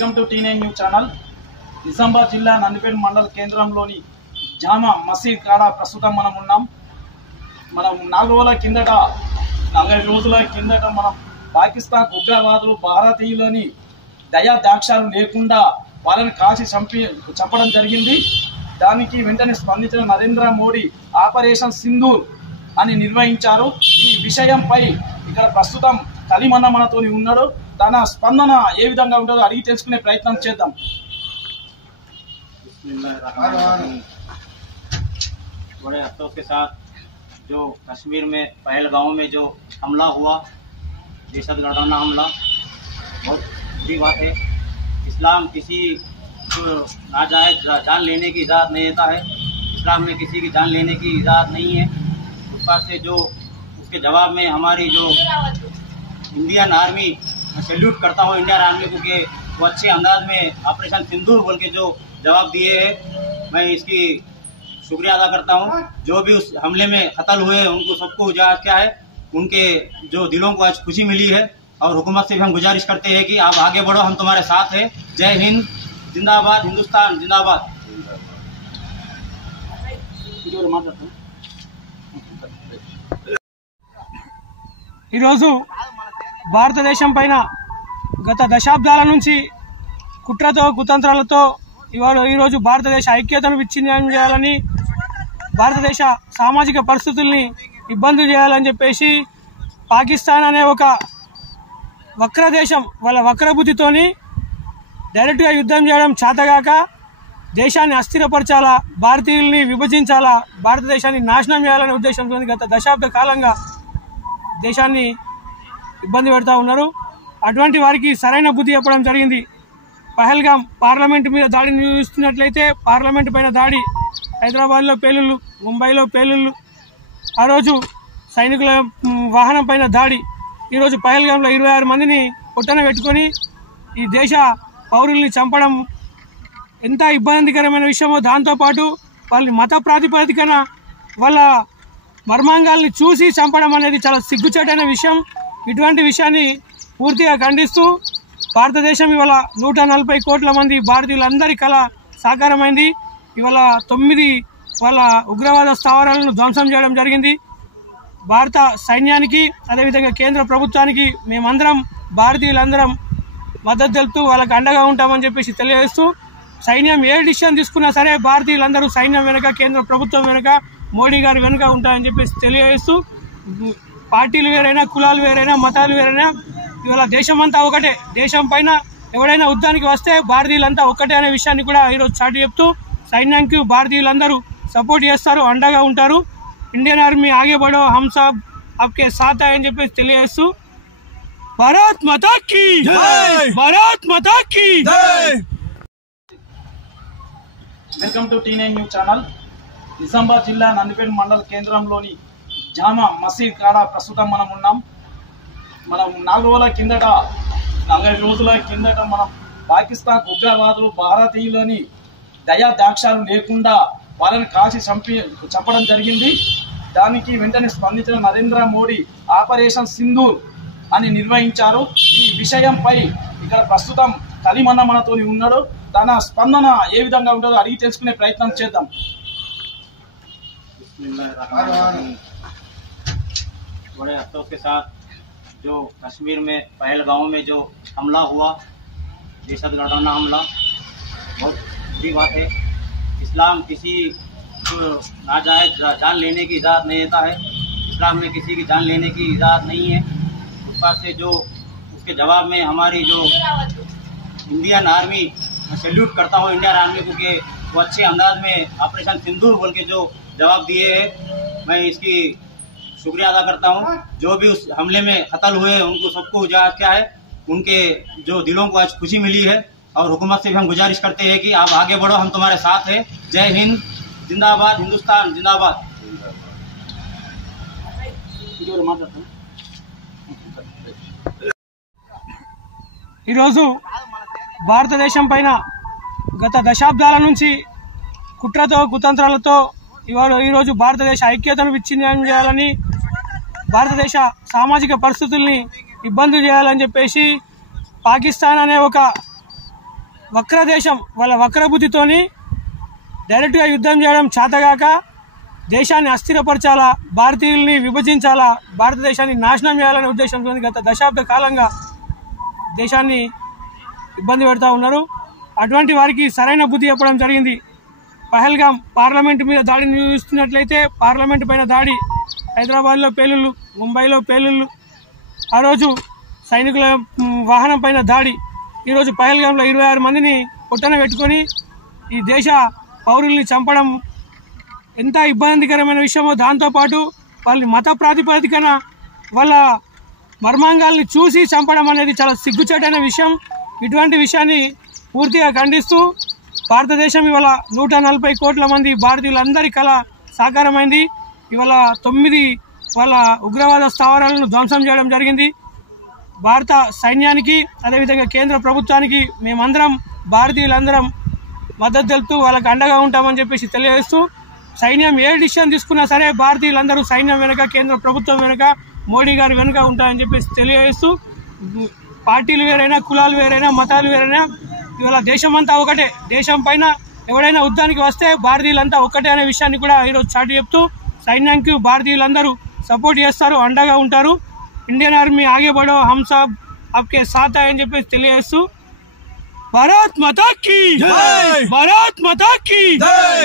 Welcome to T9 news channel. Nizamabad జిల్లా నందిపేట మండల కేంద్రంలోని జామా మసీద్ కాడ ప్రస్తుతం మనం ఉన్నాం. మనం 40 రోజుల కిందట మనం పాకిస్తాన్ ఉగ్రవాదులు భారతీయులని దయా దాక్షాలు లేకుండా వాళ్ళని కాల్చి చంపడం జరిగింది. దానికి వెంటనే స్పందించిన నరేంద్ర మోడీ ఆపరేషన్ సింధూర్ అని నిర్వహించారు. ఈ విషయంపై ఇక్కడ ప్రస్తుతం కలిమన్న మనతోని ఉన్నాడు. తన స్పందన ఏ విధంగా ఉంటుందో అడిగి తెలుసుకునే ప్రయత్నం చేద్దాం. बड़े अफसोस के साथ जो कश्मीर में पहलगाम में जो हमला हुआ, दहशतगर्दाना हमला, बहुत बुरी बात है। इस्लाम किसी को नाजायज जान लेने की इजाज़त नहीं देता है। इस्लाम में किसी की जान लेने की इजाज़त नहीं है। उस पर से जो उसके जवाब में हमारी जो इंडियन आर्मी, मैं सैल्यूट करता हूँ इंडियन आर्मी को कि वो अच्छे अंदाज में ऑपरेशन सिंदूर बोल के जो जवाब दिए है, मैं इसकी शुक्रिया अदा करता हूँ। जो भी उस हमले में कत्ल हुए उनको सबको क्या है, उनके जो दिलों को आज खुशी मिली है। और हुकूमत से भी हम गुजारिश करते हैं कि आप आगे बढ़ो, हम तुम्हारे साथ हैं। जय हिंद, जिंदाबाद, हिंदुस्तान जिंदाबाद। ఈరోజు భారతదేశం పైన గత దశాబ్దాల నుంచి కుట్రతో కుతంత్రాలతో ఈరోజు భారతదేశ ఐక్యతను విచ్ఛిన్నం చేయాలని, భారతదేశ సామాజిక పరిస్థితుల్ని ఇబ్బందులు చేయాలని చెప్పేసి పాకిస్తాన్ అనే ఒక వక్రదేశం వాళ్ళ వక్రబుద్ధితోని డైరెక్ట్గా యుద్ధం చేయడం చేతగాక దేశాన్ని అస్థిరపరచాలా, భారతీయుల్ని విభజించాలా, భారతదేశాన్ని నాశనం చేయాలనే ఉద్దేశంతో గత దశాబ్ద కాలంగా దేశాన్ని ఇబ్బంది పెడతా ఉన్నారు. అటువంటి వారికి సరైన బుద్ధి చెప్పడం జరిగింది. పహల్గాం పార్లమెంట్ మీద దాడిని చూస్తున్నట్లయితే పార్లమెంట్ పైన దాడి, హైదరాబాద్లో పేలుళ్ళు, ముంబైలో పేలుళ్ళు, ఆ రోజు సైనికుల వాహనం పైన దాడి, ఈరోజు పహల్గాంలో 26 మందిని పొట్టన పెట్టుకొని ఈ దేశ పౌరుల్ని చంపడం ఎంత ఇబ్బందికరమైన విషయమో, దాంతోపాటు వాళ్ళని మత ప్రాతిపదికన వాళ్ళ మర్మాంగాల్ని చూసి చంపడం అనేది చాలా సిగ్గుచేటైన విషయం. ఇటువంటి విషయాన్ని పూర్తిగా ఖండిస్తూ భారతదేశం ఇవాళ 140 కోట్ల మంది భారతీయులందరి కళ సాకారమైంది. ఇవాళ 9 వాళ్ళ ఉగ్రవాద స్థావరాలను ధ్వంసం చేయడం జరిగింది. భారత సైన్యానికి అదేవిధంగా కేంద్ర ప్రభుత్వానికి మేమందరం భారతీయులందరం మద్దతు తెలుపుతూ వాళ్ళకి అండగా ఉంటామని చెప్పేసి తెలియజేస్తూ, సైన్యం ఏ డిసిషన్ తీసుకున్నా సరే భారతీయులందరూ సైన్యం వెనుక, కేంద్ర ప్రభుత్వం వెనుక, మోడీ గారి వెనుక ఉంటాయని చెప్పేసి తెలియజేస్తూ, పార్టీలు వేరైనా, కులాలు వేరైనా, మతాలు వేరైనా ఇవాళ దేశమంతా ఒకటే. దేశం పైన ఎవడైనా యుద్ధానికి వస్తే భారతీయులంతా ఒక్కటే అనే విషయాన్ని కూడా ఈరోజు చాటి చెప్తూ సైన్యానికి భారతీయులందరూ సపోర్ట్ చేస్తారు, అండగా ఉంటారు. ఇండియన్ ఆర్మీ ఆగే బడో, హమ్ సబ్ ఆప్కే సాత్ అని చెప్పేసి తెలియజేస్తూ, భారత్ మాతా కీ జై, భారత్ మాతా కీ జై. Welcome to T9 news channel. Nizamabad జిల్లా నందిపేట మండల కేంద్రంలోని జామా మసీద్ కాడ ప్రస్తుతం మనం ఉన్నాం. మనం 40 రోజుల కిందట మనం పాకిస్తాన్ ఉగ్రవాదులు భారతీయులని దయా దాక్షాలు లేకుండా వాళ్ళని కాల్చి చంపడం జరిగింది. దానికి వెంటనే స్పందించిన నరేంద్ర మోడీ ఆపరేషన్ సింధూర్ అని నిర్వహించారు. ఈ విషయంపై ఇక్కడ ప్రస్తుతం కలిమన్న మనతోని ఉన్నాడు. తన స్పందన ఏ విధంగా ఉంటుందో అడిగి తెలుసుకునే ప్రయత్నం చేద్దాం. बड़े अफसोस के साथ जो कश्मीर में पहलगाम में जो हमला हुआ, दहशतगर्दाना हमला, बहुत बुरी बात है। इस्लाम किसी को नाजायज जान लेने की इजाज़त नहीं देता है। इस्लाम में किसी की जान लेने की इजाज़त नहीं है। उस पर से जो उसके जवाब में हमारी जो इंडियन आर्मी, मैं सैल्यूट करता हूँ इंडियन आर्मी को कि वो अच्छे अंदाज में ऑपरेशन सिंदूर बोल के जो जवाब दिए है, मैं इसकी शुक्रिया अदा करता हूँ। जो भी उस हमले में कत्ल हुए उनको सबको क्या है, उनके जो दिलों को आज खुशी मिली है। और हुकूमत से भी हम गुजारिश करते हैं कि आप आगे बढ़ो, हम तुम्हारे साथ हैं। जय हिंद, जिंदाबाद, हिंदुस्तान जिंदाबाद। ఈరోజు భారతదేశం పైన గత దశాబ్దాల నుంచి కుట్రతో కుతంత్రాలతో ఈరోజు భారతదేశ ఐక్యతను విచ్ఛిన్నం చేయాలని, భారతదేశ సామాజిక పరిస్థితుల్ని ఇబ్బందులు చేయాలని చెప్పేసి పాకిస్తాన్ అనే ఒక వక్ర దేశం వాళ్ళ వక్ర బుద్ధితోని డైరెక్ట్గా యుద్ధం చేయడం చేతగాక దేశాన్ని అస్థిరపరచాలా, భారతీయుల్ని విభజించాలా, భారతదేశాన్ని నాశనం చేయాలనే ఉద్దేశంతో గత దశాబ్ద కాలంగా దేశాన్ని ఇబ్బంది పెడతా ఉన్నారు. అటువంటి వారికి సరైన బుద్ధి చెప్పడం జరిగింది. పహల్గాం పార్లమెంట్ మీద దాడిని చూస్తున్నట్లయితే పార్లమెంట్ పైన దాడి, హైదరాబాద్లో పేలుళ్ళు, ముంబైలో పేలుళ్ళు, ఆ రోజు సైనికుల వాహనం పైన దాడి, ఈరోజు పహల్గాంలో 26 మందిని పొట్టన పెట్టుకొని ఈ దేశ పౌరుల్ని చంపడం ఎంత ఇబ్బందికరమైన విషయమో, దాంతోపాటు వాళ్ళని మత ప్రాతిపదికన వాళ్ళ మర్మాంగాల్ని చూసి చంపడం అనేది చాలా సిగ్గుచేటైన విషయం. ఇటువంటి విషయాన్ని పూర్తిగా ఖండిస్తూ భారతదేశం ఇవాళ 140 కోట్ల మంది భారతీయులందరి కళ సాకారమైంది. ఇవాళ 9 వాళ్ళ ఉగ్రవాద స్థావరాలను ధ్వంసం చేయడం జరిగింది. భారత సైన్యానికి అదేవిధంగా కేంద్ర ప్రభుత్వానికి మేమందరం భారతీయులందరం మద్దతు తెలుపుతూ వాళ్ళకి అండగా ఉంటామని చెప్పేసి తెలియజేస్తూ, సైన్యం ఏ డిసిషన్ తీసుకున్నా సరే భారతీయులందరూ సైన్యం వెనుక, కేంద్ర ప్రభుత్వం వెనుక, మోడీ గారి వెనుక ఉంటాయని చెప్పేసి తెలియజేస్తూ, పార్టీలు వేరైనా, కులాలు వేరైనా, మతాలు వేరైనా ఇవాళ దేశమంతా ఒకటే. దేశం పైన ఎవడైనా యుద్ధానికి వస్తే భారతీయులంతా ఒక్కటే అనే విషయాన్ని కూడా ఈరోజు చాటి చెప్తూ సైన్యానికి భారతీయులందరూ సపోర్ట్ చేస్తారు, అండగా ఉంటారు. ఇండియన్ ఆర్మీ ఆగే బడో, హమ్ సబ్ ఆప్కే సాథ్ అని చెప్పేసి తెలియజేస్తూ, భారత్ మాతా కీ జై, భారత్ మాతా కీ జై.